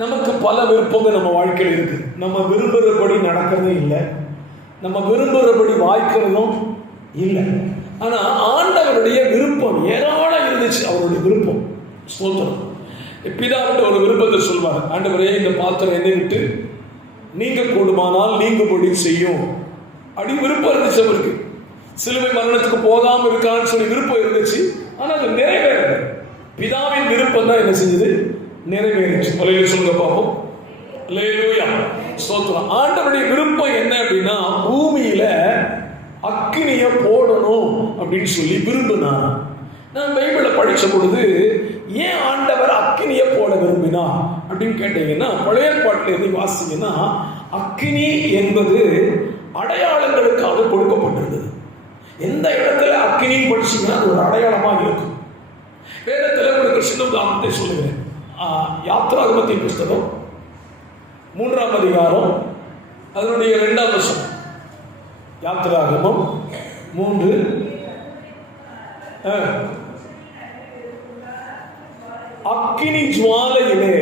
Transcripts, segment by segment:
நமக்கு பல விருப்பங்கள் நம்ம வாழ்க்கையில் இருக்கு. நம்ம விரும்புகிறபடி நடக்கிறதும் இல்லை, நம்ம விரும்புகிறபடி வாய்க்கிறதும் இல்லை. ஆனா ஆண்டவருடைய விருப்பம் ஏராளம் இருந்துச்சு. அவருடைய விருப்பம் ஸ்தோத்திரம். பிதாவிட்ட ஒரு விருப்பத்தை சொல்வார், ஆண்டவரே இந்த பாத்திரம் என்னை விட்டு நீங்க கூடுமானால் நீங்கும்படி செய்யும். அப்படி விருப்பம் இருந்துச்சு அவருக்கு. சிலுவை மரணத்துக்கு போகாமல் இருக்கான்னு சொல்லி விருப்பம் இருந்துச்சு. ஆனா அது நிறைவேறல. பிதாவின் விருப்பம் தான் என்ன செஞ்சது? நிறைவேறிச்சு. சொல்லுங்க பாப்போம். அல்லேலூயா, ஸ்தோத்திரம். ஆண்டவருடைய விருப்பம் என்ன அப்படின்னா, பூமியில அக்கினியை போடணும் அப்படின்னு சொல்லி விரும்பினார். நான் பைபிளை படிச்ச பொழுது ஏன் ஆண்டவர் அக்கினியை போட விரும்பினா அப்படின்னு கேட்டீங்கன்னா, பழைய ஏற்பாட்டில் இருந்து வாசிங்கன்னா, அக்கினி என்பது அடையாளங்களுக்காக கொடுக்கப்பட்டிருந்தது. எந்த இடத்துல அக்கினின்னு படிச்சீங்கன்னா அது ஒரு அடையாளமாக இருக்கும். வேதத்தில் உங்களுக்கு சின்ன உதாரணத்தை சொல்லுவேன். யாத்திராகமத்தின் புஸ்தகம் 3ஆம் அதிகாரம் அதனுடைய 2ஆம் வசனம். யாத்திராகமம் 3 அக்கினி ஜுவாலையிலே,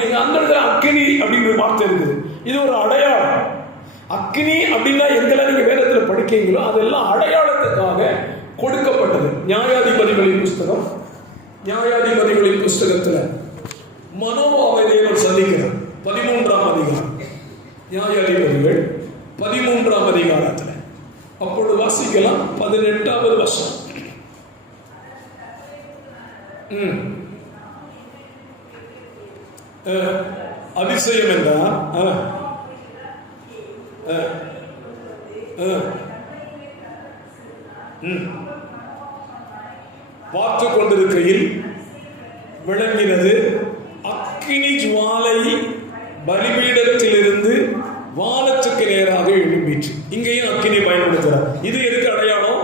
நீங்க அந்த இடத்துல அக்கினி அப்படிங்கிற வார்த்தை இருக்குது. இது ஒரு அடையாளம். அக்கினி அப்படின்னா எங்கெல்லாம் நீங்க வேதத்துல படிக்கிறீங்களோ அதெல்லாம் அடையாளத்துக்காக கொடுக்கப்பட்டது. நியாயாதிபதிகளின் புஸ்தகம், நியாயாதிபதிகளின் புஸ்தகத்துல மனோவாவை தேவன் சந்திக்கிறார். 13ஆம் அதிகாரம், நியாயாதிபதிகள் 13ஆம் அதிகாரத்துல அப்பொழுது வாசிக்கலாம் 18வது வசனம். அதிசயம் என்றார் பார்த்து கொண்டிருக்கையில் விளங்கினது, அக்கினி ஜுவாலை பலிபீடத்திலிருந்து வானத்துக்கு நேராக எழும்பிற்று. இங்கேயும் அக்கினி பயன்படுத்துகிறார். இது எதுக்கு அடையாளம்?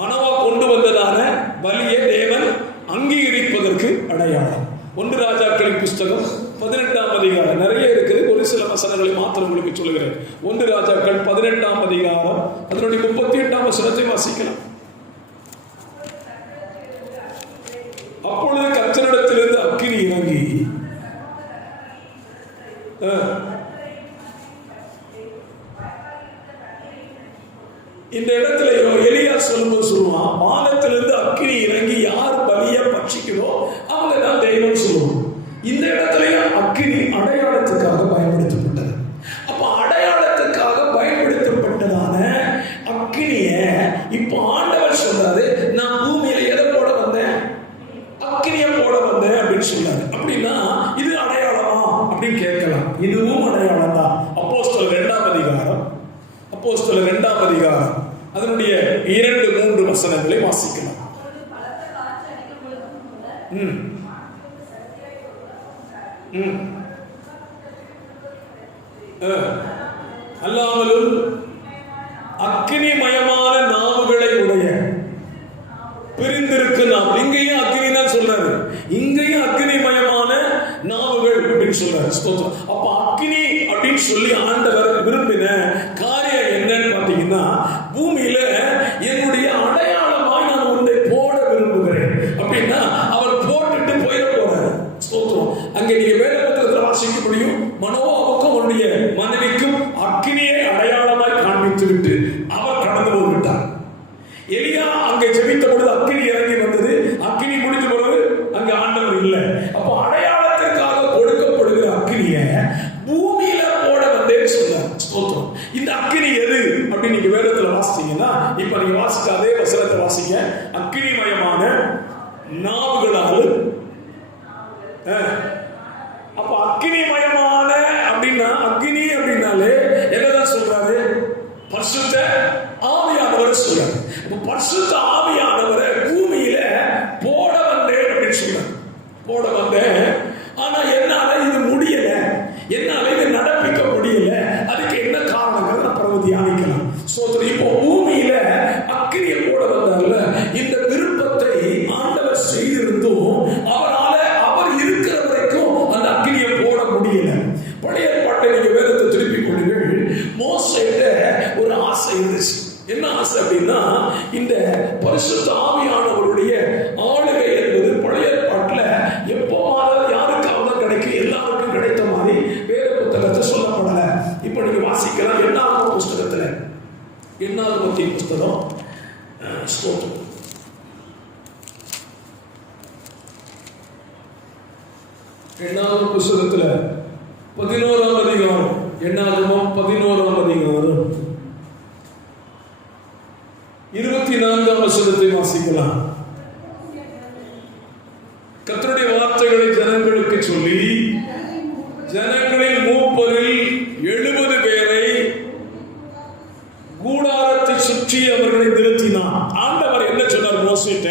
மனவா கொண்டு வந்ததான பலியை தேவன் அங்கீகரிப்பதற்கு அடையாளம். 1 ராஜாக்களின் புஸ்தகம் 18ஆம் அதிகாரம் நிறைய இருக்குது. ஒரு சில வசனங்களை மாத்திரம் உங்களுக்கு சொல்லுகிறேன். 1 ராஜாக்கள் 18ஆம் அதிகாரம் அதனுடைய 38ஆம் வசனத்தை வாசிக்கலாம். அப்பொழுது கர்த்தரிடத்திலிருந்து அக்கினி இறங்கி இந்த இடத்துல எலியா சொல்லும்போது சொல்லுவான், வானத்திலிருந்து அக்கினி இறங்கி யார் பலியை பட்சிக்கிறோ அவங்க தான் தெய்வம் சொல்லுவோம். இந்த இடத்துலயும் அக்கினி அடையாளத்துக்காக பயன்படுத்தப்பட்டது. அப்ப அடையாளத்துக்காக பயன்படுத்தப்பட்டதான அக்கினிய இப்ப ஆண்டவர் சொல்றாரு, நான் பூமியில எதை போட வந்தேன்? அக்கினிய போட வந்தேன் அப்படின்னு சொல்றாரு. அப்படின்னா இது அடையாளமா அப்படின்னு கேட்கலாம். இதுவும் அடையாளம் தான். அப்போஸ்தலர் 2ஆம் அதிகாரம், அப்போஸ்தலர் 2ஆம் அதிகாரம் அதனுடைய 2-3 வசனங்களை வாசிக்கலாம். அல்லாமலும் அக்கினிமயமான நாவுகளை உடைய பிரிந்திருக்கு நாம். இங்கேயும் அக்கினி தான் சொல்றாரு, இங்கேயும் அக்கினிமயமான நாவுகள் அப்படின்னு சொல்றாரு. அப்ப அக்கினி அப்படின்னு சொல்லி ஆண்டவர் விரும்பின காரியம் என்னன்னு பாத்தீங்கன்னா, பூமியில என்னுடைய அடையாளமாய் நான் ஒன்றை போட விரும்புகிறேன் அப்படின்னா அவர் போட்டுட்டு போயிட போறாரு. ஸ்தோத்திரம். அங்க நீங்க வேத புத்தகத்தில் வாசிக்க முடியும், மனோவாவுக்கும் அவருடைய மனைவிக்கும் அக்கினியை அடையாளமாய் காண்பித்து விட்டு அவர் கடந்து போய்விட்டார். எலியா அங்கே ஜெபித்த பொழுது அக்கினி இறங்கி வந்தது. அக்கினி முடிஞ்ச பிறகு அங்க ஆண்டவர் இல்லை. அப்போ அடையாளத்திற்காக கொடுக்கப்படுகிற அக்கினிய பூமியில போட வந்தேன்னு சொன்னார். ஸ்தோத்திரம். இந்த அக்கினி எது அப்படின்னு நீங்க வேதத்துல வாசிச்சீங்கன்னா, இப்ப நீங்க வாசிச்ச அதே வசனத்தை வாசிங்க. அக்கினிமயமான நாவுகளால். அப்ப அக்கினிமயமான அப்படின்னா, அக்கினி அப்படின்னாலே என்னதான் சொல்றாரு? பரிசுத்த ஆவியானவர் சொல்றாரு. பரிசுத்த ஆவியானவரை பூமியில போட வந்தேன் அப்படின்னு சொல்றாரு. போட வந்தேன். ஆனா என்னால இது முடியல, என்னால இது நடப்பிக்க முடியல. அதுக்கு என்ன காரணங்கிறத பிறகு தியானிக்கலாம். சோதரி, இப்போ பூமியில அக்கினியை போட வந்தார்ல, இந்த விருப்பத்தை ஆண்டவர் செய்திருந்தும் அவரால அவர் இருக்கிற வரைக்கும் அந்த அக்கினியை போட முடியல. பழைய ஏற்பாட்டை நீங்க வேதத்தை திருப்பிக் கொள்ளுங்கள். மோசேட்ட ஒரு ஆசை இருந்துச்சு. என்ன ஆசை அப்படின்னா, இந்த பரிசுத்த ஆவியானவருடைய ஆளுகை என்பது பழைய ஏற்பாட்டுல புஸ்தகம் ஸ்தோத்திரம். எண்ணாவது புஸ்தகத்துல 11ஆம் அதிகாரம், எண்ணாகமம் 11ஆம் அதிகாரம் 24ஆம் வசனத்தை வாசிக்கலாம். கர்த்தருடைய வார்த்தைகளை ஜனங்களுக்கு சொல்லி ஜனங்களில் மூப்பரில் 70 பேரை கூடாரத்தை சுற்றி அவர்களை நிறுத்தினான். ஆண்டவர் என்ன சொன்னார் மோசேட்ட?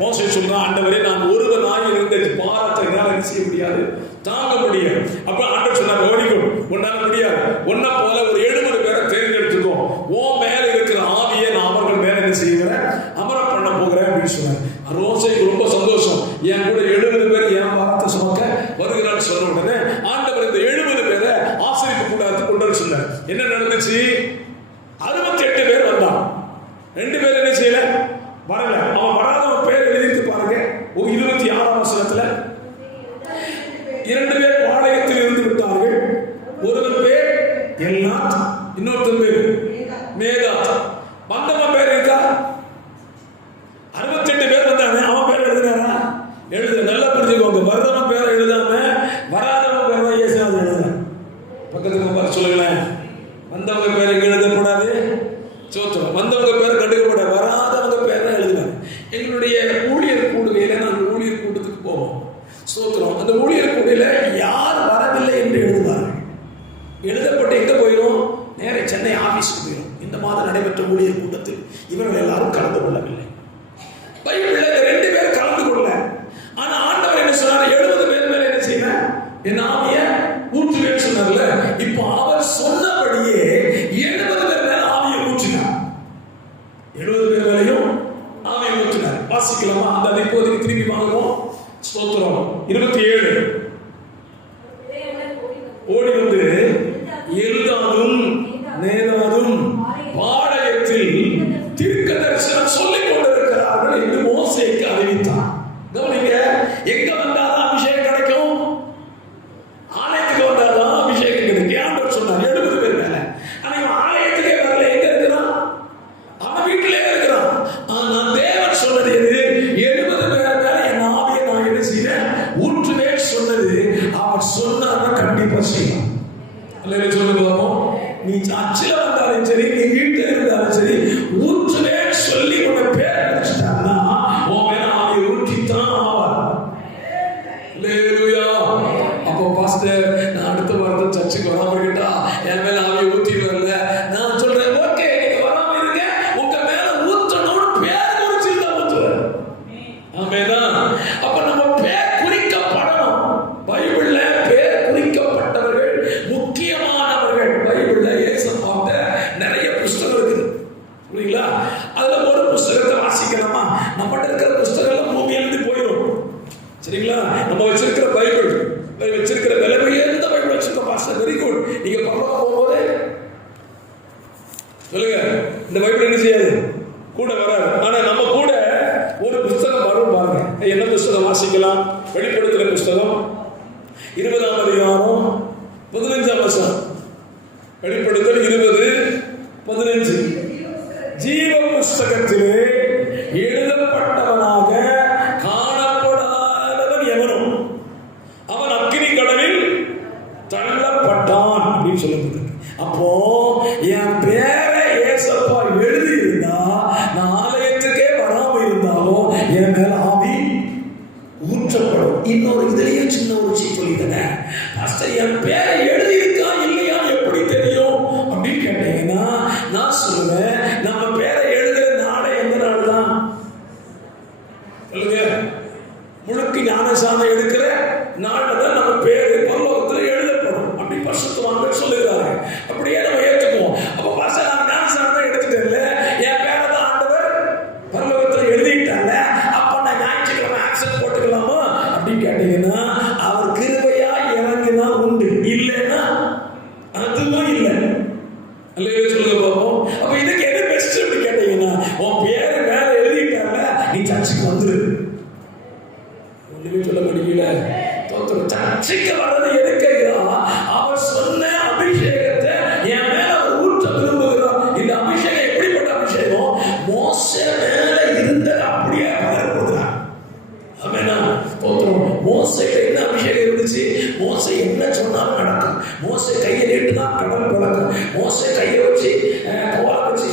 மோசே சொன்னா, ஆண்டவரே, நான் ஒருவனாய் இருந்த பாரத்தை என்னால் செய்ய முடியாது, தாங்க முடியாது. அப்ப ஆண்டவர் சொன்னார், ஓடிக்கொள், உன்னால முடியாது, உன்னை போல ஒரு 70 பேரை தேர்ந்தெடுத்துக்கோ, உன் மேல இருக்கிற ஆவியை நான் அவர்கள் மேல என்ன செய்கிறேன், அமர பண்ண போகிறேன் அப்படின்னு சொன்னார். மோசேக்கு ரொம்ப சந்தோஷம். என் கூட 70 பேர் என் பாரத்தை சுமக்க வருகிறான்னு சொன்ன உடனே ஆண்டவர் இந்த 70 பேரை ஆசரிப்பு கூடாரத்துக்கு கொண்டு வர சொன்னார். என்ன நடந்துச்சு? 68 பேர் வந்தான். 2 பேர் என்ன செய்யல, வரல. அவன் வராதவன் பேர் எழுதிட்டு பாருங்க. 26ஆம் வசனத்துல 2 பேர் பாளையத்தில் இருந்து விட்டார்கள். ஒருவன் பேர் எல்நாத், இன்னொருத்தன் பேர் மேகாத். வந்தவன் பேர் இருக்கா? 68 பேர் வந்தாங்க. அவன் பேர் எழுதுனாரா? எழுதுற. நல்லா புரிஞ்சுக்கோங்க. வர்றவன் பேர் எழுதாம வராதவன் பேர் தான் ஏசாது எழுதுற. பக்கத்துக்கு பார்த்து சொல்லுங்களேன். வந்தவங்க பேர் எங்க எழுதக்கூடாது? சோத்திரம். வந்தவங்க பேர் கண்டுக்கப்படாது, வராதவங்க பேர் தான் எழுதுனாங்க. எங்களுடைய ஊழியர் கூடுகையில நாங்கள் ஊழியர் கூட்டத்துக்கு போவோம். சோத்திரம். அந்த ஊழியர் கூடையில யார் வரவில்லை என்று எழுதுவார்கள். எழுதப்பட்டு எங்க போயிடும்? நேர சென்னை ஆபீஸுக்கு போயிடும். இந்த மாதம் நடைபெற்ற ஊழியர் கூட்டத்தில் இவர்கள் எல்லாரும் கலந்து கொள்ளவில்லை. பைபிள்ல 2 பேர் கலந்து கொள்ள. ஆனா ஆண்டவர் என்ன சொன்னார்? 70 பேர் மேல என்ன செய்வேன், என் ஆவியை ஊற்றுவேன்னு சொன்னார்ல. இப்போ அவர் சொன்னபடியே 70 பேர் மேல ஆவியை ஊற்றினார். 70 பேர் மேலையும் ஆவியை ஊற்றினார். வாசிக்கலாமா? அந்த இப்போதைக்கு திரும்பி வாங்குவோம். ஸ்தோத்திரம். 27 ஓடி வந்து எல்தாதும் நேதாதும் பாளையத்தில் தீர்க்க தரிசனம் சொல்லிக் கொண்டிருக்கிறார்கள் என்று மோசேக்கு அறிவித்தார். கவனிங்க, எங்க வந்தாதான் அபிஷேகம் கிடைக்கும்? ஆலயத்துக்கு வந்தாதான் அபிஷேகம் கிடைக்கும். ஆண்டவர் சொன்னார் 70 பேர் மேல. ஆனா இவன் ஆலயத்துக்கே வரல. எங்க இருக்கிறான்? அவன் வீட்டிலே இருக்கிறான். ஆனா தேவன் சொன்னது எது? 70 பேர் மேல என் ஆவியை நான் என்ன செய்வேன், ஊற்றுவேன் சொன்னது. அவர் சொன்னார்னா கண்டிப்பா செய்வான். சொல்லுங்க பாப்போம். நீ சர்ச்சில் வந்தாலும் சரி, நீ வீட்டில் இருந்தாலும் சரி, ஊற்றுவேன் சொல்லி உன்னை பேர் வச்சுட்டான்னா உன் மேல ஆவியை ஊற்றித்தான் ஆவார். அல்லேலூயா. அப்போ பாஸ்டர், நான் அடுத்த வாரத்தில் சர்ச்சுக்கு வராம இருக்கட்டா, என் மேல ஆவியை ஊற்றிட்டு வரல. நான் சொல்றேன், ஓகே, நீங்க வராம இருங்க, உங்க மேல ஊற்றணும்னு பேர் குறிச்சு தான் ஊற்றுவேன். ஆமென். அப்ப நம்ம பேர் குறிக்கப்படணும். பைபிள்ல பேர் குறிக்கப்பட்டவர்கள் முக்கியமானவர்கள். பைபிள்ல ஏசப்பாட்ட நிறைய புஸ்தகம் இருக்குது, புரியுங்களா? அதுல ஒரு புஸ்தகத்தை வாசிக்கலாமா? நம்மகிட்ட இருக்கிற புஸ்தகம் பூமியிலிருந்து போயிடும், சரிங்களா? நம்ம வச்சிருக்கிற பைபிள், வச்சிருக்கிற விலை உயர்ந்த பைபிள் வச்சிருக்க பாஸ்டர், வெரி குட். நீங்க பரவாயில்ல போகும்போது சொல்லுங்க, இந்த பைபிள் என்ன செய்யாது, கூட வராது. ஆனா நம்ம கூட ஒரு புஸ்தகம் வரும் பாருங்க. என்ன புஸ்தகம் வாசிக்கலாம்? வெளிப்படுத்துகிற புஸ்தகம் 20ஆம் அதிகாரம் 15ஆம் வசனம். வெளிப்படுத்தல் 20:15. ஜீவ புஸ்தகத்திலே எழுதப்பட்டவனாக காணப்படாதவன் எவனும் அவன் அக்கினி கடலில் தள்ளப்பட்டான் அப்படின்னு சொல்லப்படுது. அப்போ என் பேரை ஏசப்பா எழுதி இருந்தா, நான் ஆலயத்துக்கே வராம இருந்தாலும் என் மேல ஆவி ஊற்றப்படும். இன்னொரு இதுலயே சின்ன ஒரு சொல்லிட்டேன், என் பேரை எழுதி இருக்கா இல்லையா எப்படி தெரியும் அப்படின்னு கேட்டீங்கன்னா, நான் சொல்லுவேன், நம்ம பேரை எழுதுற நாளே எந்த நாள் தான் சொல்லுங்க? முழுக்கு ஞானசானம் எடுக்கிற நாள் தான் நம்ம பேரு பரலோகத்தில் எழுதப்படும் அப்படி பரிசுத்தவான்கள் சொல்லுகிறாங்க. அப்படியே நம்ம ஏற்றுக்குவோம். அப்ப பாஸ்டர், நான் ஞானசானம் தான் எடுத்துட்டேன்ல, என் பேரை தான் ஆண்டவர் பரலோகத்தில் எழுதிட்டாங்க, அப்ப நான் ஞாயிற்றுக்கிழமை ஆக்சன் போட்டுக்கலாமா அப்படின்னு கேட்டீங்கன்னா, அவர் கிருபையா இறங்கினா உண்டு, இல்லைன்னா அதுவும் இல்லை. அல்லையே சொல்லுங்க பாப்போம். அப்ப இதுக்கு எது பெஸ்ட் அப்படின்னு கேட்டீங்கன்னா, உன் பேரு மேல எழுதிட்டாங்க, நீ சர்ச்சுக்கு வந்துரு. ஒண்ணுமே சொல்ல முடியல. சர்ச்சுக்கு வர்றது எதுக்குன்னா, அவர் சொன்ன அபிஷேகத்தை என் மேல ஊற்ற விரும்புகிறார். இந்த அபிஷேகம் எப்படிப்பட்ட அபிஷேகம்? மோசையில என்ன அபிஷேகம் இருந்துச்சு? மோசை என்ன சொன்னாலும் நடக்கும். மோசை கையை நீட்டுனா கடல் பிளக்கும். மோசை கையை வச்சு கோலா வச்சு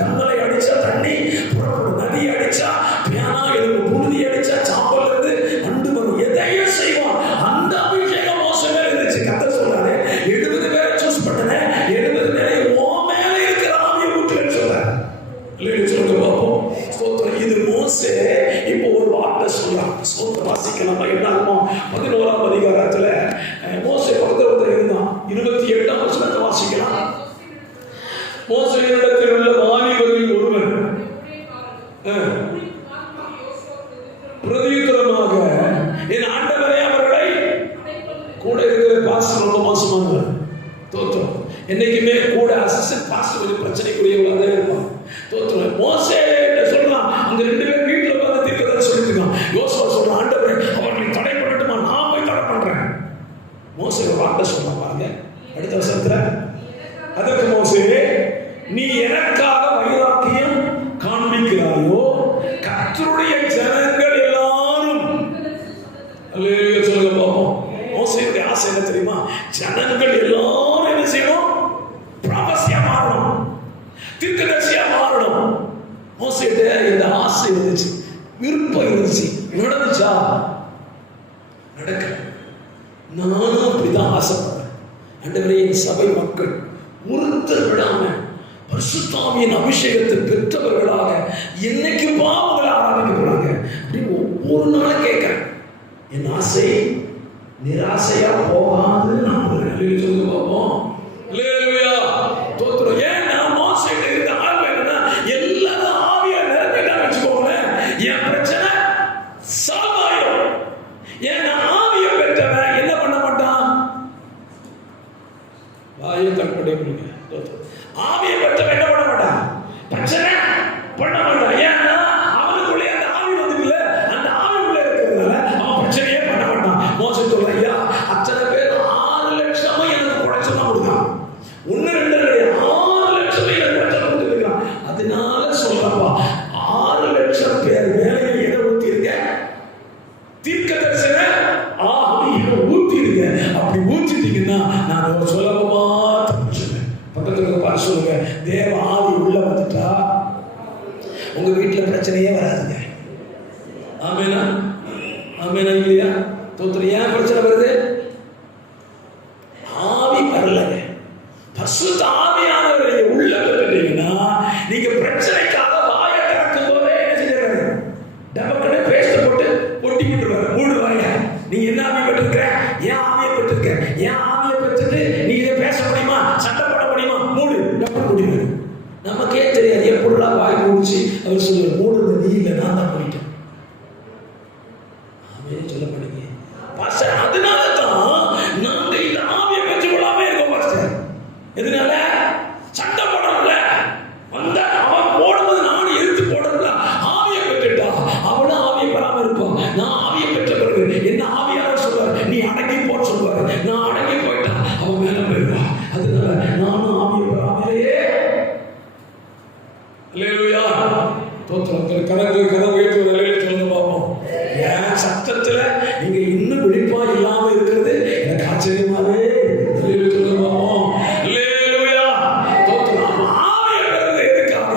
கண்மலை அடிச்சா தண்ணி புறப்படும். நதி அடிச்சா பியானா எழுது. புழுதி அடிச்சா சாம்பல் இருந்து அண்டு வரும். எதையும் செய்வான். அந்த அபிஷேகம் மோசை மேல இருந்துச்சு. கர்த்தர் சொல்றாரு, 70 பேரை சூஸ் பண்ணேன், 70 பேரை ஓ மேல இருக்கிற ஆவியை ஊற்றுவேன்னு சொல்றாரு. சொல்லுங்க பார்ப்போம். ஸ்தோத்திரம். இது மோசே இப்போ ஒரு வார்த்தை சொல்றான். ஸ்தோத்திரம். வாசிக்கலாம். என்ன ஆகுமா? 11ஆம் அதிகாரத்துல மோசே பக்கத்துல ஒருத்தர் இருந்தான். 28ஆம் வசனத்தை வாசிக்கலாம். மோசேயினிடத்தில் உள்ள வாலிபரில் ஒருவன் பிரதியுத்தரமாக, என் ஆண்டவரே அவர்களை கூட இருக்கிற பாஸ்டர் ரொம்ப மோசமானவர். தோற்றம். என்னைக்குமே கூட அசிஸ்டன்ட் பாஸ்டர் கொஞ்சம் பிரச்சனைக்குரியவர்களாக தான் இருப்பான். தோற்றம். மோசே சொல்றான், அங்க 2 பேர் வீட்டுல உட்கார்ந்து தீர்க்கதரிசி சொல்லிட்டு இருக்கான். யோசுவா சொல்றான், ஆண்டவரே அவர்களை தடை பண்ணட்டுமா? நான் போய் தடை பண்றேன். மோசே ஒரு வார்த்தை சொல்றான் பாருங்க அடுத்த வருஷத்துல. அதற்கு மோசே, நீ எனக்காக வைராக்கியம் காண்பிக்கிறாயோ? கர்த்தருடைய ஜனங்கள் எல்லாரும் அல்லேலூயா சொல்லுங்க பாப்போம். மோசேயுடைய ஆசை என்ன தெரியுமா? ஜனங்கள் எல்லாரும் என்ன செய்யணும்? ப்ராபஸியா மாறணும், தீர்க்கதரிசியா மாறணும். மோசேட்ட இந்த ஆசை இருந்துச்சு, விருப்பம் இருந்துச்சு. நடந்துச்சா? நடக்க. நானும் அப்படிதான் ஆசைப்படுறேன். ஆண்டவரே, என் சபை மக்கள் முறுத்தல் விடாம பரிசுத்தாவியின் அபிஷேகத்தை பெற்றவர்களாக என்னைக்கு பாவங்களை ஆராதிக்கப்படுறாங்க அப்படின்னு ஒவ்வொரு நாளும் கேட்கிறேன். என் ஆசை நிராசையா போகாது. நான் சொல்லுங்க பார்ப்போம். தோத்துறோம். ஏன் நான் மோசையில இருந்த ஆள் என்னன்னா எல்லாரும் ஆவியா நிரம்பிட்டான்னு வச்சுக்கோங்களேன், என் பிரச்சனை சால்வ் ஆயிடும். ஏன் நான் ஆவியை பெற்றவன் என்ன பண்ண மாட்டான்? வாயை கற்பனை பண்ணுங்க. ஆவியை பெற்றவன் என்ன பண்ண மாட்டான்? பிரச்சனை பண்ண மாட்டான். ஏன்னா அவனுக்குள்ளே அந்த ஆவி வந்துக்குள்ள, அந்த ஆவிக்குள்ளே இருக்கிறதுனால அவன் பிரச்சனையே பண்ண மாட்டான். மோசை சொல்ற, ஐயா அத்தனை பேர் 6 லட்சமா எனக்கு குறைச்சா கொடுக்கான். 1 2 கிடையாது, 6 லட்சம் எனக்கு குறைச்சா கொடுத்துருக்கான். அதனால சொல்றப்பா, 6 லட்சம் பேர் மேலே எதை ஊத்தி இருக்க? தீர்க்கதரிசன ஆவியை ஊத்தி இருக்க. அப்படி ஊத்திட்டீங்கன்னா நான் சொல்லமா தப்பிச்சுவேன். பக்கத்துல பார்த்து சொல்லுங்க, தேவ ஆவி உள்ள வந்துட்டா உங்க வீட்டுல பிரச்சனையே வராதுங்க. ஆமேனா? ஆமேனா இல்லையா? தோத்திரம். ஏன் பிரச்சனை வருது? ஆவி வரலங்க. பரிசுத்த ஆவியானவரை உள்ள வந்துட்டீங்கன்னா நீங்க பிரச்சனைக்காக வாயை திறக்கும் போதே என்ன செஞ்சாரு? டபக்கடை பேஸ்ட் போட்டு ஒட்டி விட்டுருவாரு. மூடு வாங்க. நீங்க என்ன ஆவி பெற்றிருக்க? ஏன் ஆவியை பெற்றிருக்க? ஏன் ஆவியை பெற்றுட்டு நீ இதை பேச முடியுமா? சண்டை போட முடியுமா? மூடு. டப்பு முடிவு. நமக்கே தெரியாது எப்படிலாம் வாய் மூடிச்சு. அவர் சொல்லுவார், மூடுறது நீ இல்லை, நான் தான் பண்ணிட்டேன். ஆவியை சொல்ல மாட்டீங்க பாஸ்டர். அதனால தான் நாங்க இந்த ஆவியை பெற்றுக்கொள்ளாம இருக்கோம் பாஸ்டர். எதனால? சண்டை போடுறோம்ல, வந்த அவன் போடும்போது நானும் எதிர்த்து போடுறதுல ஆவியை பெற்றுட்டா அவனும் ஆவியை பெறாம இருப்பான். நான் ஆவியை பெற்ற பிறகு என்ன ஆவியாளர் சொல்வார், நீ அடங்கி போன்னு சொல்வார். நான் அடங்கி போயிட்டா அவன் மேல போயிடுவான். அதனால நானும் ஆவியை பெறாமலேயே. அல்லேலூயா. தோத்திரம். கதவு ஏற்று சொல்லுங்க பார்ப்போம். என் சத்தத்துல நீங்க இன்னும் விழிப்பா இல்லாம இருக்கிறது எனக்கு ஆச்சரியமாவே சொல்லுங்க பார்ப்போம். அல்லேலூயா. தோத்திரம். ஆவியை பெறது எதுக்காக?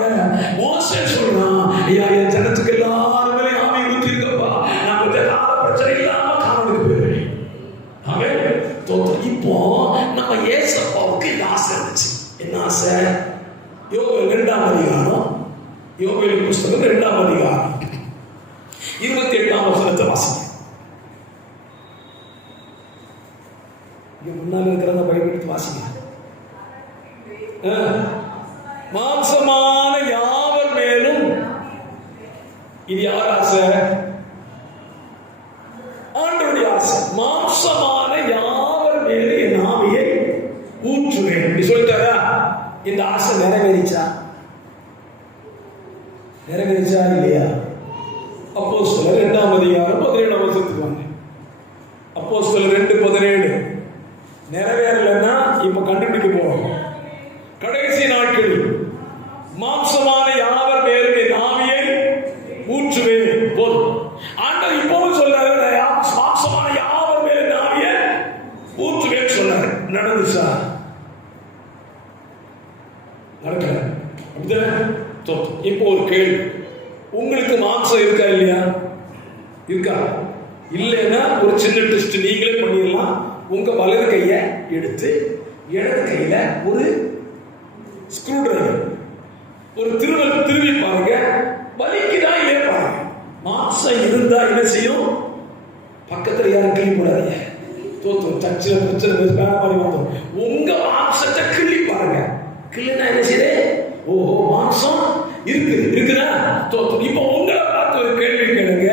மோசே சொல்றான், ஐயா என் ஜனத்துக்கு எல்லாருமே ஆவி ஊத்தி இருக்கப்பா, நான் கொஞ்சம் கால பிரச்சனை இல்லாம காரணத்துக்கு போயிருவேன். ஆமென். தோத்திரம். இப்போ நம்ம ஏசப்பாவுக்கு இந்த ஆசை இருந்துச்சு. என்ன ஆசை? யோவேல் 2ஆம் அதிகாரம், யோவேல் புஸ்தகம் 2ஆம் அதிகாரம் 28ஆம் வசனத்தை வாசிங்க. இங்க முன்னால இருக்கிறத பைபிள் எடுத்து வாசிங்க. மாம்சமான யாவர் மேலும், இது யார் ஆசை? ஆண்டவருடைய ஆசை. மாம்சமான யாவர் மேலும் என் ஆவியை ஊற்றுவேன் சொல்லிட்டாரா? இந்த ஆசை நிறைவேறிச்சா? நிறைவேறிச்சா இல்லையா? அப்போஸ்தலர் 2ஆம் அதிகாரம் 17ஆம் வசனத்துக்கு வாங்க. அப்போஸ்தலர் 2:17 நிறைவேறலன்னா இப்ப கண்டுபிடிக்க போறோம். கடைசி நாட்களில் மாம்சமான யாவர் மேலும் என் ஆவியை ஊற்றுவேன் போதும். ஆண்டவர் இப்பவும் சொல்றாரு, இப்போ ஒரு கேள்வி, உங்களுக்கு மாம்சம் இருக்கா இல்லையா? இருக்கா? இல்லைன்னா ஒரு சின்ன டெஸ்ட் நீங்களே பண்ணிடலாம். உங்க வலது கையை எடுத்து இடது கையில ஒரு ஸ்க்ரூ டிரைவர், ஒரு திருவி பாருங்க, வலிக்குதான் இல்லையா பாருங்க. மாம்சம் இருந்தா என்ன செய்யும்? பக்கத்துல யாரும் கிள்ளி போடாதீங்க, தோத்தும் சர்ச்சில் பிரச்சனை மாதிரி வந்தோம். உங்க மாம்சத்தை கிள்ளி பாருங்க. கிள்ளினா என்ன செய்யுது? ஓஹோ, மாம்சம் இருக்குதா? தோத்தும். இப்போ உங்களை பார்த்து ஒரு கேள்வி கேளுங்க.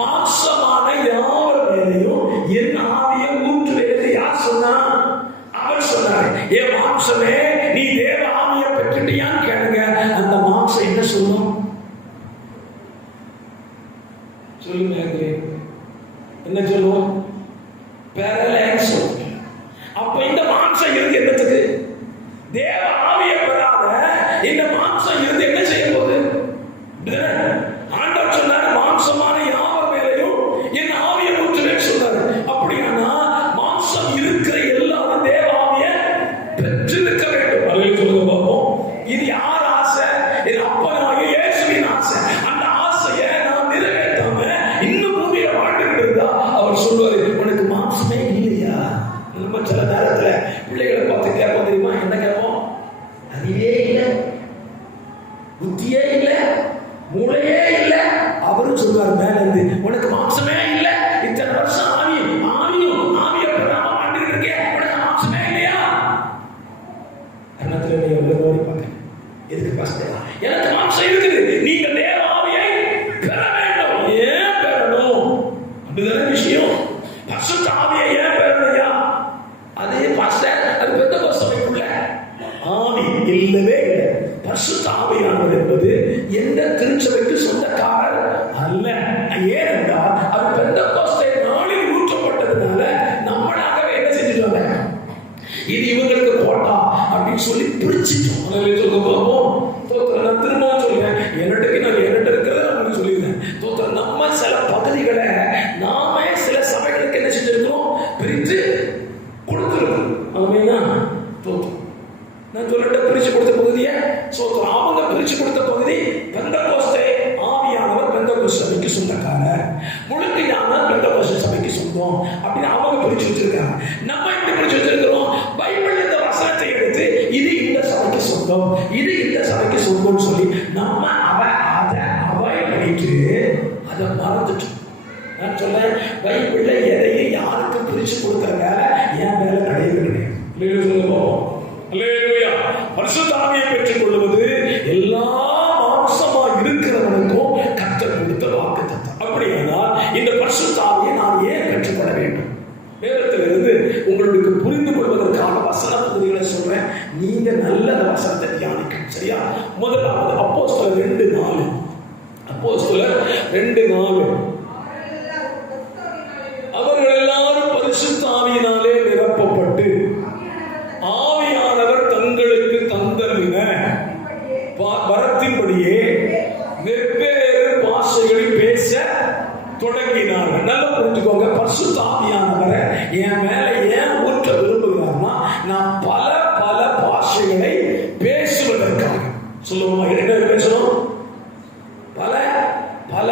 மாம்சமான யார் மேலையும் என் ஆவியை ஊற்றுவேன் யார் சொன்னா? அவர் சொன்னார். என் மாம்சமே நீ தேவ ஆவியை பெற்றுட்டியான்னு கேளுங்க. அந்த மாம்சம் என்ன சொல்லும்? சொல்லுங்க, என்ன சொல்லுவோம்? பேரலைன்னு சொல்லுங்க. அப்ப இந்த மாம்சம் இருந்து என்னத்துக்கு? தேவ ஆவியை பெறாத இந்த மாம்சம் இருந்து என்ன செய்ய போகுது? ஆண்டவர் சொன்னார், மாம்சமான யாவர் மேலையும் என் ஆவியை ஊற்றுவேன்னு சொன்னார். அப்படியானா மாம்சம் இருக்கிற எல்லாரும் தேவ ஆவியை பெற்றிருக்க வேண்டும். அப்படின்னு சொல்லுங்க பார்ப்போம். இது யார் ஆசை? இது அப்பனாகிய இயேசுவின் ஆசை. அந்த ஆசையை நான் நிறைவேற்றாம இன்னும் பூமியில வாழ்ந்துட்டு இருந்தா அவர் சொல்வாரு, உனக்கு மாம்சமே இல்லையா? நம்ம சில நேரத்துல பிள்ளைகளை பார்த்து கேட்போம் தெரியுமா? என்ன கேட்போம்? அறிவே இல்லை, புத்தியே இல்லை, மூளையே இல்லை. அவரும் சொல்வார் மேல இருந்து, உனக்கு மாம்சமே இல்லை, இத்தனை வருஷம் ஆவியை பெறாம வாழ்ந்துட்டு இருக்கேன், உனக்கு மாம்சமே இல்லையா? அண்ணத்துல நீங்க ஓடி பார்க்க எதுக்கு பாஸ்டர்? எனக்கு மாம்சம் இருக்குது. நீங்க தேவ ஆவியை பெற வேண்டும். ஏன் பெறணும்? அப்படிதான விஷயம். பரிசுத்த ஆவியை ஏன் பெறலையா? அது பாஸ்டர், அது பெந்தெகோஸ்தேக்குள்ள ஆவி இல்லவே இல்லை. பரிசுத்த ஆவியானவர் என்பது எந்த திருச்சபைக்கு சொந்தக்காரர் அல்ல. ஏனென்றால் அது பெந்தெகோஸ்தே நாளில் ஊற்றப்பட்டதுனால நம்மளாகவே என்ன செஞ்சுட்டாங்க? இது இவங்களுக்கு போட்டா அப்படின்னு சொல்லி பிரிச்சுட்டோம். சொல்ல போவோம். நான் திரும்ப சொல்றேன், என்னட்ட இருக்கிறத நான் சொல்லிடுறேன். நம்ம சில பகுதிகளை நாம சில சபைகளுக்கு என்ன செஞ்சிருக்கிறோம்? பிரித்து கொடுத்துருக்கோம். நான் சொல்லிட்ட பிரிச்சு கொடுத்த பகுதியை அவங்க பிரிச்சு கொடுத்த பகுதி பெந்தெகோஸ்தே ஆவியானவர் பெந்தெகோஸ்தே சபைக்கு சொந்தக்காரர், முழுக்கையான பெந்தெகோஸ்தே சபைக்கு சொந்தம் அப்படின்னு அவங்க பிரிச்சு வச்சிருக்காங்க. நம்ம எப்படி பிரிச்சு வச்சிருக்கிறோம்? பைபிள் இந்த வசனத்தை எடுத்து இது இந்த சபைக்கு சொந்தம், இது இந்த சபைக்கு சொந்தம்னு சொல்லி நம்ம அதை பண்ணிட்டு அதை மறந்துட்டோம். நான் சொல்றேன், பைபிள்ல எதையும் யாருக்கு பிரிச்சு கொடுக்குற வேலை என் வேலை கிடையவே கிடையாது. சொல்லுவோம், பரிசுத்த ஆவியை பெற்றுக் கொள்வது எல்லா மாம்சமா இருக்கிறவனுக்கும் கர்த்தர் கொடுத்த வாக்குத்தத்தம். அப்படியானால் இந்த பரிசுத்த ஆவியை நான் ஏன் பெற்றுக்கொள்ள வேண்டும்? வேதத்திலிருந்து உங்களுக்கு புரிந்து கொள்வதற்கான வசன பகுதிகளை சொல்றேன். நீங்க நல்ல வசனத்தை தியானிக்கணும், சரியா? முதலாவது அப்போஸ்தலர் 2:4. அப்போஸ்தலர் 2:4. அவர்கள் எல்லாரும் பரிசுத்த ஆவியினாலே நிரப்பப்பட்டு ஆவியானவர் தங்களுக்கு தந்தளின வரத்தின்படியே வெவ்வேறு பாஷைகளில் பேச தொடங்கினார்கள். நல்லா புரிஞ்சுக்கோங்க, பரிசுத்த ஆவியானவரை என் மேல ஏன் ஊற்ற விரும்புகிறார்னா, நான் பல பல பாஷைகளை பேசுவதற்காக. சொல்லுவோமா? என்ன பேசணும்? பல பல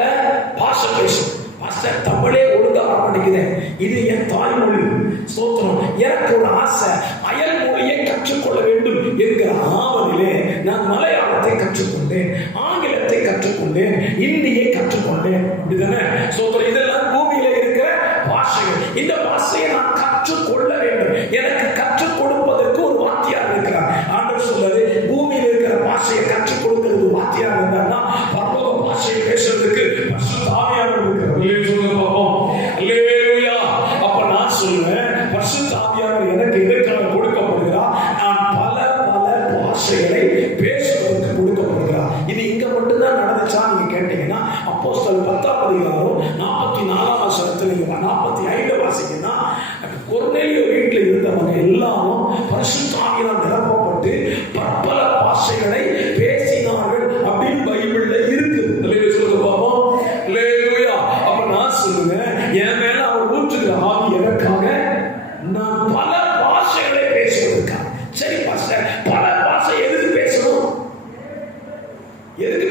பாஷை பேசணும். பாஸ்டர், தமிழே ஒழுங்கா பண்ணிக்கிறேன், இது என் தாய்மொழி, ஸ்தோத்திரம். எனக்கு ஒரு ஆசை, அயல் மொழியை கற்றுக்கொள்ள வேண்டும் என்கிற ஆவலிலே நான் மலையாளத்தை கற்றுக்கொண்டேன், ஆங்கிலத்தை கற்றுக்கொண்டேன், இந்தியை கற்றுக்கொண்டேன். அப்படிதானே? ஸ்தோத்திரம். இதெல்லாம் பூமியில இருக்கிற பாஷைகள். இந்த பாஷையை நான் கற்றுக்கொள்ள வேண்டும். எனக்கு கற்றுக் கொடுப்பதற்கு ஒரு வாத்தியார் இருக்கிறார். ஆண்டவர் சொல்றது, பூமியில் இருக்கிற பாஷையை கற்றுக் கொடுக்கிறது வாத்தியார் இருந்தார்னா, பரலோக பாஷையை பேசுறதுக்கு பரிசுத்த ஆவியானவர் இருக்கிறார். அப்ப நான் சொல்லுவேன், பரிசுத்த ஆவியானவர் எனக்கு எதற்காக கொடுக்கப்படுகிறார்? நான் பல பல பாஷைகளை பேசுவதற்கு கொடுக்கப்படுகிறார். இது இங்க மட்டும்தான் நடந்துச்சா நீங்க கேட்டீங்கன்னா, அப்போஸ்தலர் 10:44 45 வாசிங்கன்னா, கொர்நேலியு வீட்டில் இருந்தவங்க எல்லாரும் பரிசுத்த ஆவியால் நிரப்பப்பட்டு பற்பல பாஷைகளை பேசினார்கள் அப்படின்னு பைபிள்ல இருக்கு. சொல்லுங்க பாப்போம். அப்ப நான் சொல்லுவேன், என் மேல அவர் ஊற்றுகிற ஆவி எதற்காக? நான் பல பாஷைகளை பேசுவதற்காக. சரி பாஸ்டர், பல பாஷை எதுக்கு பேசணும்? எதுக்கு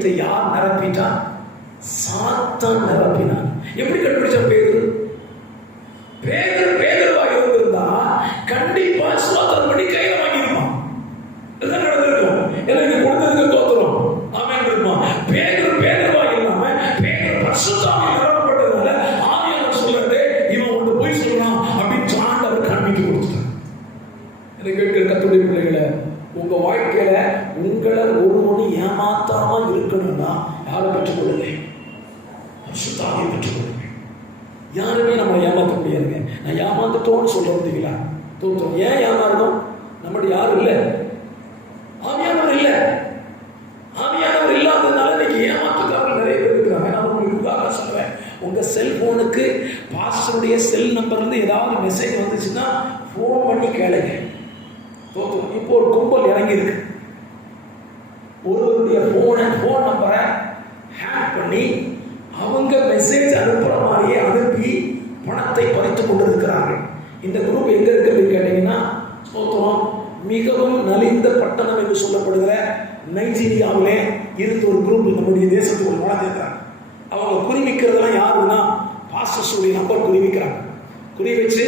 இருதயத்தை யார் நிரப்பிட்டான்? சாத்தான் நிரப்பினான். எப்படி கண்டுபிடிச்ச பேதுரு? பேதுருவாக இருந்திருந்தா கண்டிப்பா ஸ்தோத்திரம் பண்ணி கையில வாங்கிருப்பான். இதுதான் நடந்திருக்கும். எனக்கு கொடுத்ததுக்கு தோத்துறோம் ஆமென் இருப்பான். பேதுருவாக இல்லாம பேதுரு பரிசுத்தாவியால் நிரப்பப்பட்டதுனால ஆவியானவர் சொல்றாரு, இவன் ஒன்று போய் சொல்றான் அப்படின்னு ஆண்டவர் காண்பித்து கொடுத்தார். எனக்கு கேட்கிற கர்த்தருடைய பிள்ளைகளை, உங்க வாழ்க்கையில உங்களை ஒருவனு ஏமாத்தாம இருக்கணும்னா யாரை பெற்றுக்கொள்ளுங்க? பரிசுத்தாவியை பெற்றுக்கொள்ளுங்க. யாருமே நம்ம ஏமாற்ற முடியாதுங்க. நான் ஏமாந்துட்டோன்னு சொல்ல முடியுங்களா? தோற்றம். ஏன் ஏமாறணும்? நம்மகிட்ட யாரும் இல்லை, ஆவியானவர் இல்லை. ஆவியானவர் இல்லாததுனால இன்னைக்கு ஏமாற்றுக்காரர்கள் நிறைய பேர் இருக்கிறாங்க. நான் உங்களுக்கு உதாரணம் சொல்லுவேன். உங்க செல்போனுக்கு பாஸ்டருடைய செல் நம்பர்ல இருந்து ஏதாவது மெசேஜ் வந்துச்சுன்னா ஃபோன் பண்ணி கேளுங்க. தோற்றம். இப்போ ஒரு கும்பல் இறங்கி இருக்கு. ஒருவருடைய ஃபோன் நம்பரை ஹேக் பண்ணி அவங்க மெசேஜ் அனுப்புற மாதிரியே அனுப்பி பணத்தை பறித்து கொண்டிருக்கிறார்கள். இந்த குரூப் எங்க இருக்கு அப்படின்னு கேட்டீங்கன்னா, ஸ்தோத்திரம், மிகவும் நலிந்த பட்டணம் என்று சொல்லப்படுகிற நைஜீரியாவிலே இருந்து ஒரு குரூப் நம்முடைய தேசத்துக்கு நுழைஞ்சிருக்கிறாங்க. அவங்க குறிவிக்கிறதெல்லாம் யாருன்னா பாஸ்டர்ஸுடைய நம்பர் குறிவிக்கிறாங்க. குறி வச்சு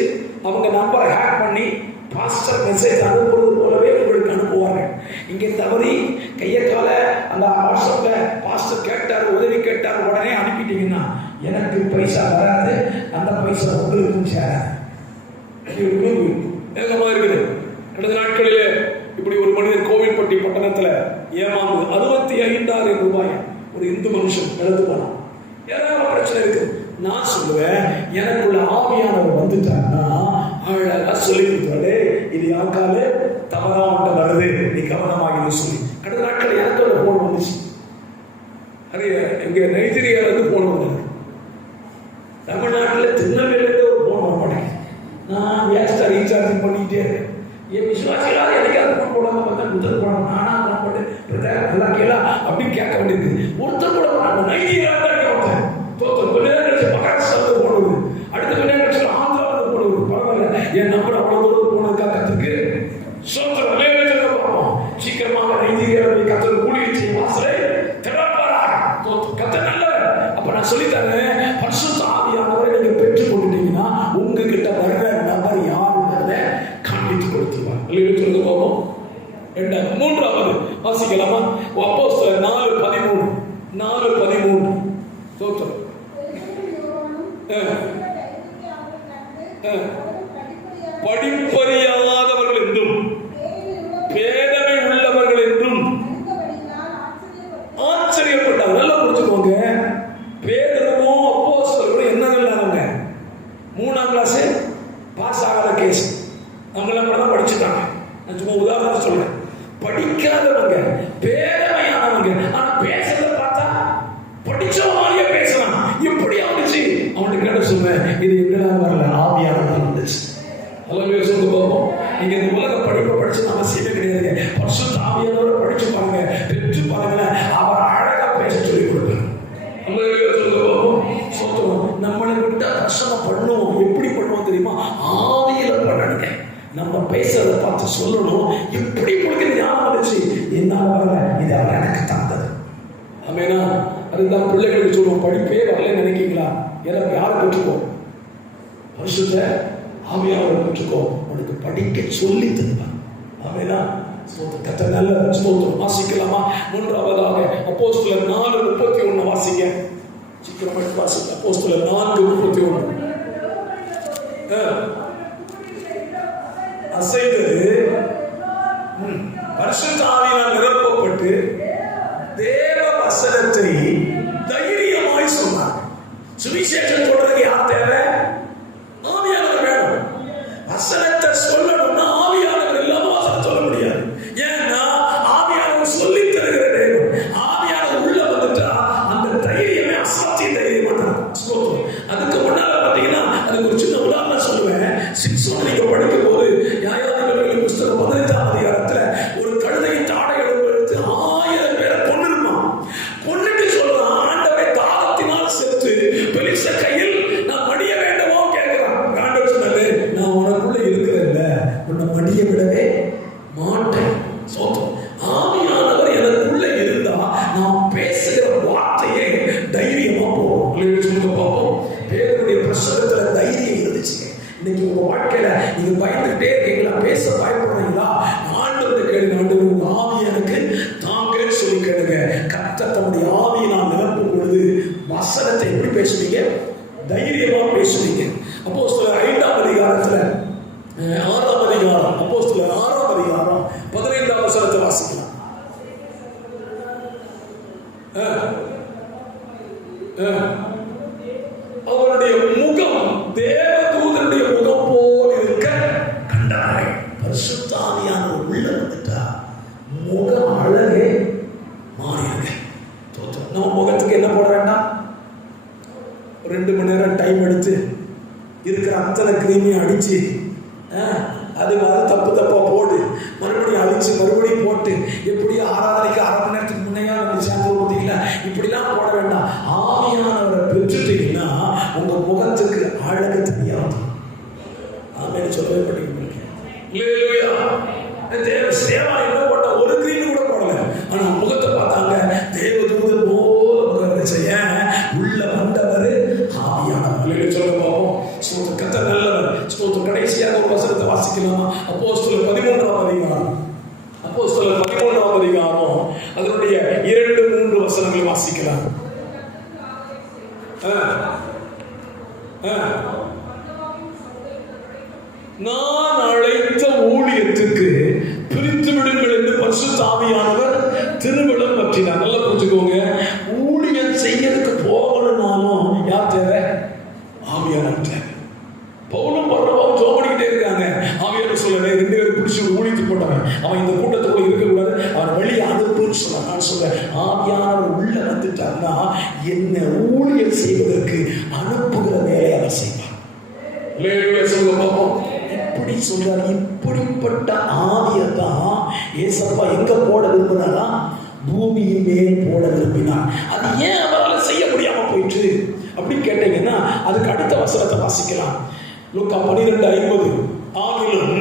அவங்க நம்பரை ஹேக் பண்ணி பாஸ்டர் மெசேஜ் அனுப்புறது போலவே உங்களுக்கு அனுப்புவார்கள். இங்கே தவறி கையை கால அந்த வாட்ஸ்அப்ல பாஸ்டர் கேட்டார், உதவி கேட்டார், உடனே அனுப்பிட்டீங்கன்னா எனக்கு பைசா வராது, அந்த பைசா உங்களுக்கும் சேராது. வேகமா இருக்குது. கடந்த நாட்களிலே இப்படி ஒரு மனிதர் கோவில்பட்டி பட்டணத்துல ஏமாந்து 65,000 ரூபாய் ஒரு இந்து மனுஷன் இழந்து போனான். ஏதாவது பிரச்சனை இருக்கு. நான் சொல்லுவேன், எனக்குள்ள ஆவியானவர் வந்துட்டாங்கன்னா அழகா சொல்லி கொடுத்தாரு, இது யாருக்கால தவறா உண்ட வருது, நீ கவனமாக சொல்லி. கடந்த நாட்கள் எனக்கோட போன் வந்துச்சு. அது எங்க நைஜீரியால இருந்து போன் வந்தது. தமிழ்நாட்டில் திருநெல்வேலியில ஒரு போன் வர மாட்டேங்குது. நான் வேஸ்டா ரீசார்ஜ் பண்ணிக்கிட்டே இருக்கேன். என் விசுவாசிகளாக எனக்கு அது போன் போடாம பார்த்தா முதல் போடாம நானா போன் போட்டு நல்லா கேளா அப்படின்னு கேட்க வேண்டியது. ஒருத்தர் கூட போடாம நைஜீரியா தான் தோத்தம். கொஞ்ச நேரம் கழிச்சு மகாராஷ்டிராவில் போடுவது, அடுத்த கொஞ்ச நேரம் கழிச்சு ஆந்திராவில் போடுவது. பரவாயில்ல, என் நம்பர் அவ்வளவு தூரம் போனதுக்கா கத்துக்கு சோத்திரம் பார்ப்போம். சீக்கிரமாக நைஜீரியாவில் கத்தர் கூலி செய்ய வாசலை திறப்பாரா? கத்த நல்லவர். அப்ப நான் சொல்லித்தரேன், பரிசுத்த ஆவியானவரை நீங்க பெற்றுக் கொண்டுட்டீங்கன்னா உங்ககிட்ட வர்ற நபர் யாருன்றத காண்பித்து கொடுத்துருவாங்க. சொல்லுங்க போவோம். மூன்றாவது வாசிக்கலாமா? அப்போஸ்தலர் 4:13. 4:13 தோற்றம். படிப்பறியாதவர்கள் என்றும் பேதமை உள்ளவர்கள் என்றும் ஆச்சரியப்பட்டாங்க. நல்லா புரிஞ்சுக்கோங்க. பேதுருவும் அப்போஸ்தலரும் என்னங்க, 3ஆம் கிளாஸ் பாஸ் ஆகாத கேஸ். அவங்களாம் கூட தான் படிச்சுட்டாங்க. நான் சும்மா உதாரணம் சொல்றேன். படிக்காதவங்க, பேதமையானவங்க, ஆனா பேசுறத பார்த்தா படிச்சவனாலேயே பேசலாம். எப்படி ஆகுச்சு? அவனுக்கு கேட்ட சொல்லுவேன், இது எங்களால் வரல, ஆவியானவரால் வந்துச்சு. அல்லேலூயா சொல்லு பாப்போம். நீங்க இந்த உலக படிப்பை படிச்சு அவசியமே கிடையாதுங்க. பரிசுத்த ஆவியானவரை படிச்சு பாருங்க, பெற்று பாருங்க, அவர் அழகா பேச சொல்லி கொடுப்பார். அல்லேலூயா சொல்லு பாப்போம். சோத்திரம். நம்மளை விட்டா கஷ்டம் பண்ணுவோம். எப்படி பண்ணுவோம் தெரியுமா? ஆவியில பண்ணணுங்க. நம்ம பேசுறதை பார்த்து சொல்லணும், எப்படி உங்களுக்கு ஞாபகம் வந்துச்சு? என்னால் வரல, இது அவர் எனக்கு தந்தது. ஆமேனா? அதுதான் பிள்ளைகளுக்கு சொல்லுவோம், படிப்பே வரல நினைக்கீங்களா? எனக்கு யாரை பெற்றுக்கோ? பரிசுத்த ஆவியானவரை பெற்றுக்கோ. உனக்கு படிக்க சொல்லி தருவார். ஆமேனா? கத்த நல்ல ஸ்தோத்திரம். வாசிக்கலாமா? மூன்றாவதாக அப்போஸ்தலர் 4:31 வாசிங்க. சீக்கிரமா வாசிங்க. அப்போஸ்தலர் 4:31. அசைந்தது பரிசுத்த ஆவியினால் நிரப்பப்பட்டு தேவ வசனத்தை தைரியமாய் சொன்னார். சுவிசேஷம் சொல்றதுக்கு யார் தேவை? ஆவியானவர் வேணும். வசனத்தை சொல்லணும்னா ஆவியானவர் இல்லாம வசனம் சொல்ல முடியாது. ஏன்னா ஆவியானவர் சொல்லி தருகிற தேவன். ஆவியானவர் உள்ள வந்துட்டா அந்த தைரியமே அசாத்திய தைரியமா இருக்கும். அதுக்கு முன்னால பாத்தீங்கன்னா, அதுக்கு ஒரு சின்ன உதாரணம் சொல்லுவேன். 6 நீங்க படிக்கும் போது நியாயாதிபதிகளின் புஸ்தகம் 15ஆம் அதிகாரத்துல ஒரு கழுதையின் தாடைகளை எடுத்து 1000 பேரை கொன்னிருப்பான். கொன்னிட்டு சொல்றான், ஆண்டவரை தாகத்தினால் செத்து பெலிஸ்தர் கையில் இன்னைக்கு உங்க வாழ்க்கையில நீங்க பயந்துகிட்டே இருக்கீங்களா? பேச பயப்படுறீங்களா? ஆண்டவரை கேளுங்க. ஆண்டவர் உங்க ஆவியை எனக்கு தாங்கன்னு சொல்லி கேளுங்க. கர்த்தர் தம்முடைய ஆவியை நான் நிரப்பும் பொழுது வசனத்தை எப்படி பேசுவீங்க? தைரியமா பேசுவீங்க. அப்போஸ்தலர் 5ஆம் அதிகாரத்துல 6ஆம் அதிகாரம், அப்போஸ்தலர் 6ஆம் அதிகாரம் 15ஆம் வசனத்தை வாசிக்கலாம். அவருடைய முகம் தேவதூதனுடைய முகம் போல் இருக்க கண்டார்கள். பரிசுத்த ஆவியானவர் உள்ள வந்துட்டா முகம் அழகே மாறிடுங்க. நம்ம முகத்துக்கு என்ன போட வேண்டாம்? 2 மணி நேரம் டைம் எடுத்து இருக்கிற அத்தனை கிருமியை அடிச்சு அது மாதிரி தப்பு தப்பா போடு, மறுபடியும் அழிச்சு மறுபடியும் போட்டு எப்படி ஆராதனைக்கு 1/2 மணி நேரத்துக்கு முன்னையா நம்ம சேர்ந்து பார்த்தீங்களா? இப்படிலாம் போட வேண்டாம். ஆவியானவரை பெற்றுட்டீங்கன்னா உங்க முகத்துக்கு அழகு தெரியாது. ஆமென் சொல்லவே பண்ணிருக்கீங்க. தேவ சேவா என்ன போட்ட ஒரு கிரீம் கூட போடல, ஆனா முகத்தை பார்த்தாங்க தேவதூதன் போல முகத்தை செய்ய உள்ள வந்தவர் ஆவியானவர். சொல்ல பார்ப்போம். கர்த்தர் நல்லவர். கடைசியாக ஒரு வசனத்தை வாசிக்கலாமா? அப்போஸ்தலர் 13ஆம் அதிகாரம், அப்போஸ்தலர் 13ஆம் அதிகாரம் அதனுடைய 2-3 வசனங்களை வாசிக்கலாம். நான் அழைத்த ஊழியத்துக்கு பிரித்து விடுங்கள் என்று பரிசுத்த ஆவியானவர் திருவிழம் பற்றினார். நல்லா புரிஞ்சுக்கோங்க. ஊழியம் செய்யறதுக்கு போகணும்னாலும் யார் தேவை? ஆவியானவர் தேவை. பவுலும் பர்னபாவும் ஜெபம் பண்ணிக்கிட்டே இருக்காங்க. ஆவியானவர் சொல்ல 2 பேரும் பிடிச்சி ஊழியத்துக்கு போட்டாங்க. அவன் இந்த கூட்டத்துக்குள்ள இருக்கக்கூடாது, அவன் வெளியே அனுப்புன்னு சொன்னான். நான் சொல்ல ஆவியானவர் உள்ள வந்துட்டான்னா என்ன ஊழியம் செய்வதற்கு அனுப்புகிற வேலையை அவர் செய்வார். சொல்ல பார்ப்போம். எப்படி சொல்றாரு? இப்படிப்பட்ட ஆவியத்தான் ஏசப்பா எங்க போட விரும்பினாரா? பூமியின் மேல் போட விரும்பினார். அது ஏன் அவரால் செய்ய முடியாம போயிட்டு அப்படின்னு கேட்டீங்கன்னா அதுக்கு அடுத்த வசனத்தை வாசிக்கலாம். லூக்கா 12:50. ஆகிலும்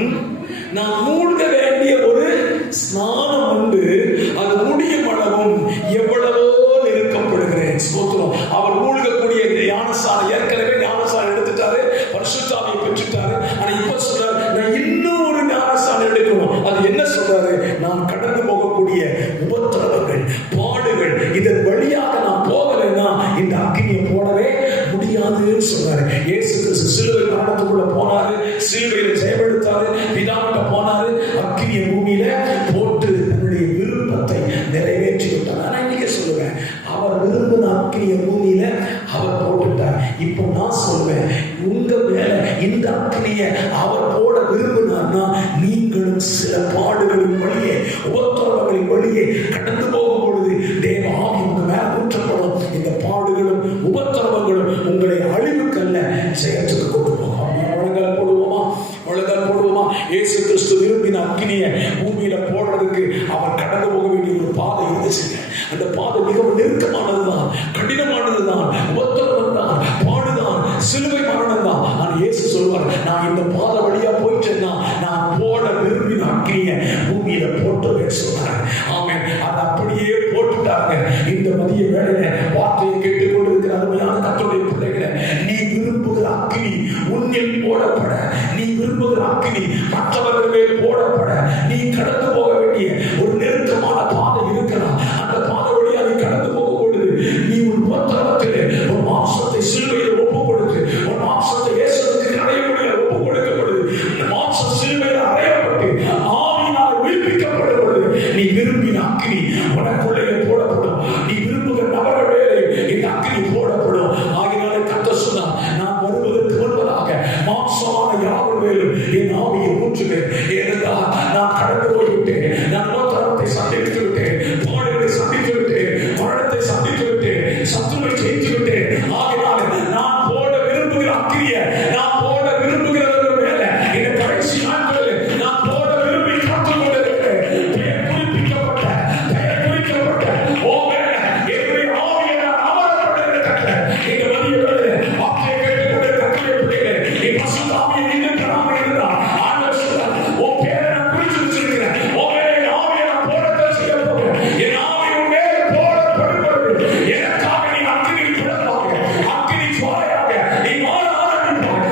நான் மூழ்க வேண்டிய ஒரு ஸ்நானம் உண்டு, அது முடியும் அளவும் எவ்வளவோ நெருக்கப்படுகிறேன். ஸ்தோத்திரம். அவர் மூழ்கக்கூடிய ஞானஸ்நானம் ஏற்கனவே ஞானஸ்நானம் எடுத்துட்டாரு, பரிசுத்த ஆவியை பெற்றுட்டாரு. ஆனா இப்ப சொல்றாரு நான் இன்னும் ஒரு ஞானஸ்நானம் எடுக்கணும். அது என்ன சொல்றாரு? நான் கடந்து போகக்கூடிய உபத்திரவங்கள், பாடுகள், இதன் வழியாக நான் போகலைன்னா இந்த அக்கினியை போடவே முடியாதுன்னு சொன்னாரு. இயேசு கிறிஸ்து சிலுவை மரணத்துக்குள்ள போனாரு, சிலுவையில ஜெயமெடுத்தாரு, பிதாவிட்ட போனாரு, அக்கினியை பூமியில போட்டு தன்னுடைய விருப்பத்தை நிறைவேற்றி விட்டார். ஆனா இன்னைக்கு சொல்லுவேன், அவர் விரும்பின அக்கினியை பூமியில அவர் போட்டுட்டார். இப்போ நான் சொல்லுவேன், உங்க மேல இந்த அக்கினியை அவர் போட விரும்பினார்னா நீங்களும் சில பாடுகளின் வழியே, உபத்திரவங்களின் வழியே கடந்து போகும் பொழுது தேவ ஆவி உங்க மேல ஊற்றப்படும். இந்த பாடுகளும் உபத்திரவங்களும் உங்களை அழிவுக்கல்ல ஜெயத்துக்கு கொண்டு போகும். முழங்கால் போடுவோமா? முழங்கால் போடுவோமா? இயேசு கிறிஸ்து விரும்பின அக்கினியை பூமியில போடுறதுக்கு அவர் கடந்து போக வேண்டிய ஒரு பாதை இருந்துச்சுங்க. அந்த பாதை மிகவும் நெருக்கமானதுதான், கடினமானதுதான், உபத்திரவம் தான், பாடுதான், சிலுவை மரணம் தான். ஆனா இயேசு சொல்வார், நான் இந்த பாதை வழியா போயிட்டேன்னா நான் போட விரும்பின அக்கினியை பூமியில போட்டுவேன் சொன்னார். ஆமென். அதை அப்படியே போட்டுட்டாங்க. இந்த மதிய வேளையில வார்த்தையை கேட்டுக் கொண்டிருக்கிற அருமையான கர்த்தருடைய பிள்ளைகளை, நீ விரும்புகிற அக்கினி உன்னில் போடப்பட, நீ விரும்புகிற அக்கினி மற்றவர்கள் மேல் போடப்பட, நீ கடந்து போக வேண்டிய ஒரு நெருக்கமான பாதை இருக்கலாம். அந்த பாதை வழியா நீ கடந்து போகும் பொழுது நீ உன் உபத்திரவத்திலே ஒரு மாம்சத்தை சிலுவையில் ஒப்பு கொடுத்து, ஒரு மாம்சத்தை இயேசுவுக்கு அறையக்கூடிய ஒப்பு கொடுக்கப்படுது. இந்த மாம்சம் சிலுவையில் அறையப்பட்டு ஆவியினால் உயிர்ப்பிக்கப்படும் பொழுது நீ விரும்பின அக்கினி உனக்குள்ளே போடப்படும். நீ விரும்புகிற நபர்கள் மேலே இந்த அக்கினி போடப்படும். ஆகினாலே கர்த்தர் சொன்னார், நான் வருவதற்கு முன்பதாக மாம்சமான யாவர் மேலும் என் ஆவியை ஊற்றுவேன். ஏனென்றால் நான் கடந்து போய்விட்டேன், நான் உபத்திரவத்தை சந்தித்து விட்டேன், பாடுகளை சந்தித்து விட்டேன், மரணத்தை சந்தித்து விட்டேன், சத்துருவை ஜெயித்து விட்டேன். ஆகினாலே நான் போட விரும்புகிற அக்கினியை, நான் போட விரும்புகிறவர்கள் மேல இந்த கடைசி நாட்களில் நான் போட விரும்பி காத்துக் கொண்டிருக்கிறேன். பெயர் குறிப்பிக்கப்பட்ட, பெயர் குறிக்கப்பட்ட ஓ மேல என்னுடைய ஆவியை நான் அமரப்பட்டிருக்கிறேன். இந்த மதிய வேளையிலே வார்த்தையை கேட்டுக் கொண்டிருக்கிற பிள்ளைகளே, என் பரிசுத்த ஆவியை நீங்கள் பெறாமல் இருந்தால் ஆண்டவர் சொல்றார், உன் பேரை நான் குறித்து வச்சிருக்கிறேன். உன் மேல என் ஆவியை நான் போடத்தான் செய்ய போகிறேன். என் ஆவி உன் மேல போடப்படுகிறது. எனக்காக நீ அக்கினி பிளப்பாக, அக்கினி ஜுவாலையாக நீ மாற ஆரம்பிப்பாய்.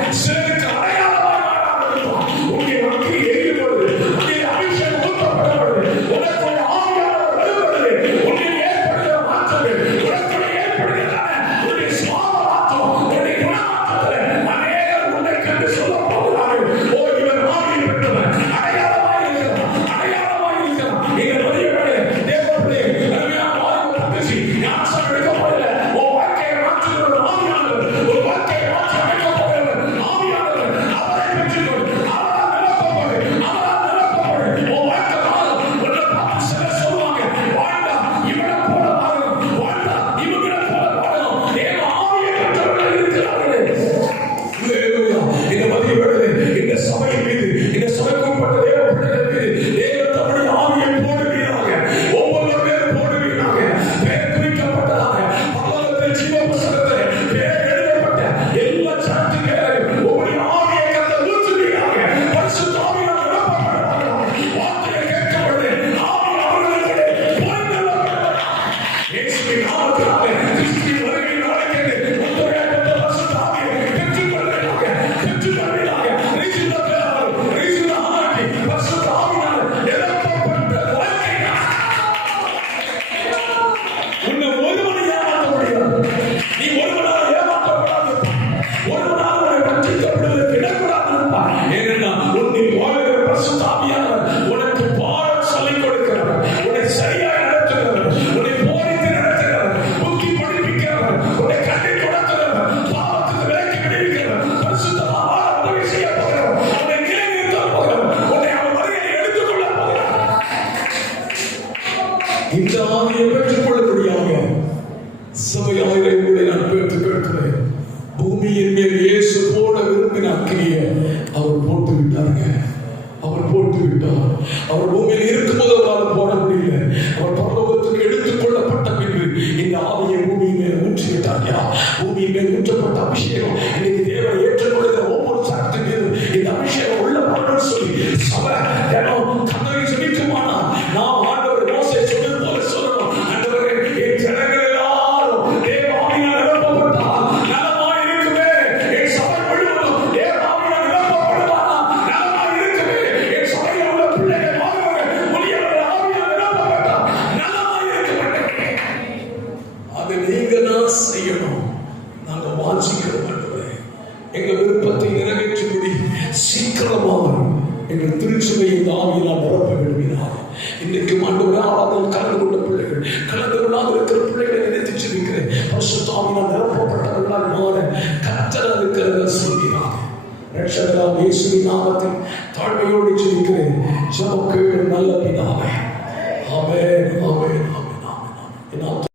படுத்தின அக்கினியை அவர் போட்டு விட்டாருங்க. அவர் போட்டு விட்டார். அவர் பூமியில் இருக்கும்போது அவரால் போட முடியல. அவர் பரலோகத்துக்கு எடுத்துக் கொள்ளப்பட்ட பின்பு இந்த ஆவியை பூமியின் மேல் ஊற்றிவிட்டார். பூமியின் மேல் ஊற்றப்பட்ட அபிஷேகம் இன்னைக்கு தேவனை ஏற்றுக்கொள்கிற ஒவ்வொரு சரத்தின் மீது இந்த அபிஷேகம் உள்ள பலன் சொல்லி சபை தினம் கதவை ஜெபிக்குமானா நாம் ஆண்டவர் மோசே சொன்னது போல சொல்லணும். ஆண்டவரே, என் ஜனங்கள் எல்லாரும் தேவ ஆவியால் நிரப்பப்பட்டால் நலமாய் இருக்குமே. என் சபை முழுவதும் தேவ ஆவியால் நிரப்பப்படுவானா நலமாய் இருக்குமே. என் சபையில் உள்ள பிள்ளைகள் மாணவர்கள் முதியவர்கள் ஆவியால் நிரப்பப்பட்டால் நலமாய் இருக்குமே. அதை நீங்க தான் செய்யணும். நாங்க வாஞ்சிக்கிறோம் ஆண்டவரே, எங்க விருப்பத்தை நிறைவேற்றும்படி சீக்கிரமாக எங்கள் திருச்சபையை ஆவியினால் நிரப்ப விரும்பினார். இன்னைக்கு ஆண்டவரே, ஆராதனையில் கலந்து கொண்ட பிள்ளைகள், கலந்து கொள்ளாத இருக்கிற பிள்ளைகளை நினைத்து ஜெபிக்கிறேன். பரிசுத்த ஆவியினால் நிரப்பப்பட்டவர்களால் மாற கர்த்தர் இருக்கிறத சொல்கிறார். ரட்சகராம் இயேசுவின் நாமத்தில் தாழ்மையோடு ஜெபிக்கிறேன். ஜெபம் கேளும் நல்ல பிதாவே. ஆமென், ஆமென், ஆமென், ஆமென்.